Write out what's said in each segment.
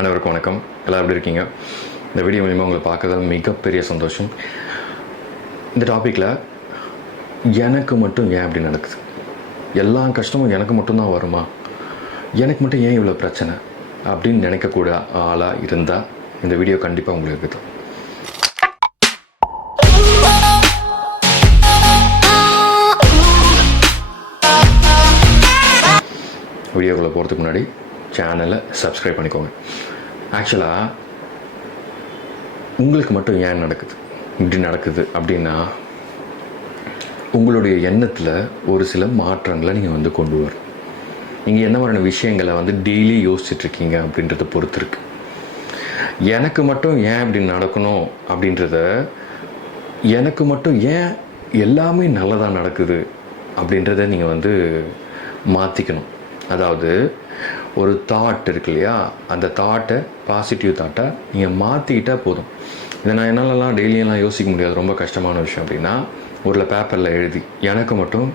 அனைவருக்கும் வணக்கம். எல்லோரும் எப்படி இருக்கீங்க? இந்த வீடியோ மூலிமா உங்களை பார்க்கறதுல மிகப்பெரிய சந்தோஷம். இந்த டாப்பிக்கில் எனக்கு மட்டும் ஏன் அப்படி நடக்குது, எல்லா கஷ்டமும் எனக்கு மட்டும்தான் வருமா, எனக்கு மட்டும் ஏன் இவ்வளோ பிரச்சனை அப்படின்னு நினைக்கக்கூட ஆளாக இருந்தால் இந்த வீடியோ கண்டிப்பாக உங்களுக்கு இருக்குது. வீடியோக்குள்ளே போகிறதுக்கு முன்னாடி சேனலை சப்ஸ்கிரைப் பண்ணிக்கோங்க. ஆக்சுவலாக உங்களுக்கு மட்டும் ஏன் நடக்குது இப்படி நடக்குது அப்படின்னா, உங்களுடைய எண்ணத்தில் ஒரு சில மாற்றங்களை நீங்கள் கொண்டு வரும். நீங்கள் என்ன மாதிரியான விஷயங்களை டெய்லி யோசிச்சுட்ருக்கீங்க அப்படின்றத பொறுத்து இருக்குது. எனக்கு மட்டும் ஏன் இப்படி நடக்கணும் அப்படின்றத, எனக்கு மட்டும் ஏன் எல்லாமே நல்லதாக நடக்குது அப்படின்றத நீங்கள் மாற்றிக்கணும். அதாவது ஒரு தாட் இருக்கு இல்லையா, அந்த தாட்டை பாசிட்டிவ் தாட்டாக நீங்கள் மாற்றிக்கிட்டால் போதும். இதை நான் என்னாலலாம் டெய்லியெல்லாம் யோசிக்க முடியாது, ரொம்ப கஷ்டமான விஷயம். அப்படின்னா ஒரு பேப்பரில் எழுதி எனக்கு மட்டும்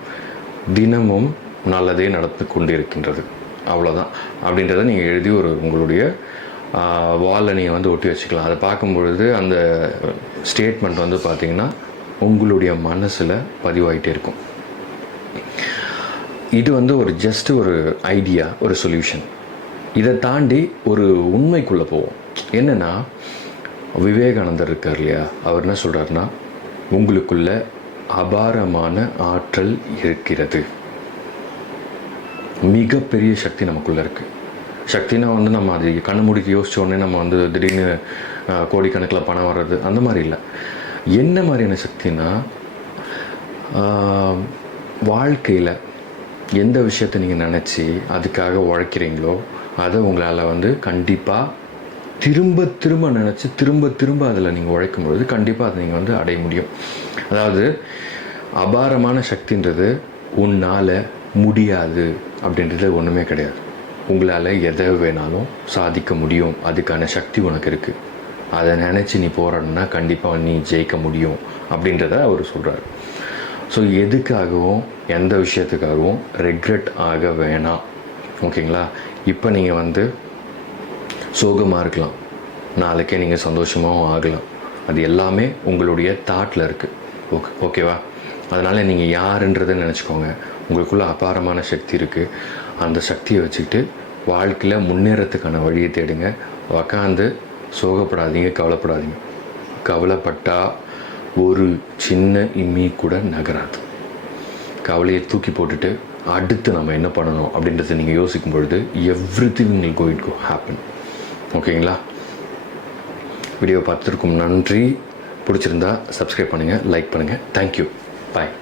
தினமும் நல்லதே நடந்து கொண்டு இருக்கின்றது, அவ்வளோதான் அப்படின்றத நீங்கள் எழுதி உங்களுடைய வாலில் நீங்கள் ஒட்டி வச்சுக்கலாம். அதை பார்க்கும்பொழுது அந்த ஸ்டேட்மெண்ட் பார்த்திங்கன்னா உங்களுடைய மனசில் பதிவாகிட்டே இருக்கும். இது ஒரு ஜஸ்ட் ஒரு ஐடியா, ஒரு சொல்யூஷன். இதை தாண்டி ஒரு உண்மைக்குள்ளே போவோம். என்னென்னா, விவேகானந்தர் இருக்கார் இல்லையா, அவர் என்ன சொல்கிறாருன்னா, உங்களுக்குள்ள அபாரமான ஆற்றல் இருக்கிறது, மிகப்பெரிய சக்தி நமக்குள்ளே இருக்குது. சக்தினா நம்ம அது கண்ணு முடிக்க யோசித்த உடனே நம்ம திடீர்னு கோடிக்கணக்கில் பணம் வர்றது அந்த மாதிரி இல்லை. என்ன மாதிரியான சக்தினா, வாழ்க்கையில் எந்த விஷயத்தை நீங்கள் நினச்சி அதுக்காக உழைக்கிறீங்களோ அதை உங்களால் கண்டிப்பாக திரும்ப திரும்ப நினச்சி திரும்ப திரும்ப அதில் நீங்கள் உழைக்கும்பொழுது கண்டிப்பாக அதை நீங்கள் அடைய முடியும். அதாவது அபாரமான சக்தின்றது உன்னால் முடியாது அப்படின்றது ஒன்றுமே கிடையாது. உங்களால் எதை வேணாலும் சாதிக்க முடியும், அதுக்கான சக்தி உனக்கு இருக்குது. அதை நினச்சி நீ போராடணுன்னா கண்டிப்பாக நீ ஜெயிக்க முடியும் அப்படின்றத அவர் சொல்கிறார். ஸோ எதுக்காகவும் எந்த விஷயத்துக்காகவும் ரெக்ரெட் ஆக வேணாம், ஓகேங்களா? இப்போ நீங்கள் சோகமாக இருக்கலாம், நாளைக்கே நீங்கள் சந்தோஷமாகவும் ஆகலாம். அது எல்லாமே உங்களுடைய தாட்டில் இருக்குது. ஓகேவா? அதனால் நீங்கள் யாருன்றதை நினச்சிக்கோங்க. உங்களுக்குள்ளே அபாரமான சக்தி இருக்குது. அந்த சக்தியை வச்சுக்கிட்டு வாழ்க்கையில் முன்னேறத்துக்கான வழியை தேடுங்க. உக்காந்து சோகப்படாதீங்க, கவலைப்படாதீங்க. கவலைப்பட்டால் ஒரு சின்ன இம்மி கூட நகராது. கவலையை தூக்கி போட்டுட்டு அடுத்து நம்ம என்ன பண்ணணும் அப்படின்றத நீங்கள் யோசிக்கும் பொழுது எவ்ரிதிங் வில் கோ ஹேப்பன். ஓகேங்களா? வீடியோ பார்த்துருக்கும் நன்றி. பிடிச்சிருந்தா சப்ஸ்கிரைப் பண்ணுங்கள், லைக் பண்ணுங்கள். தேங்க்யூ. பாய்.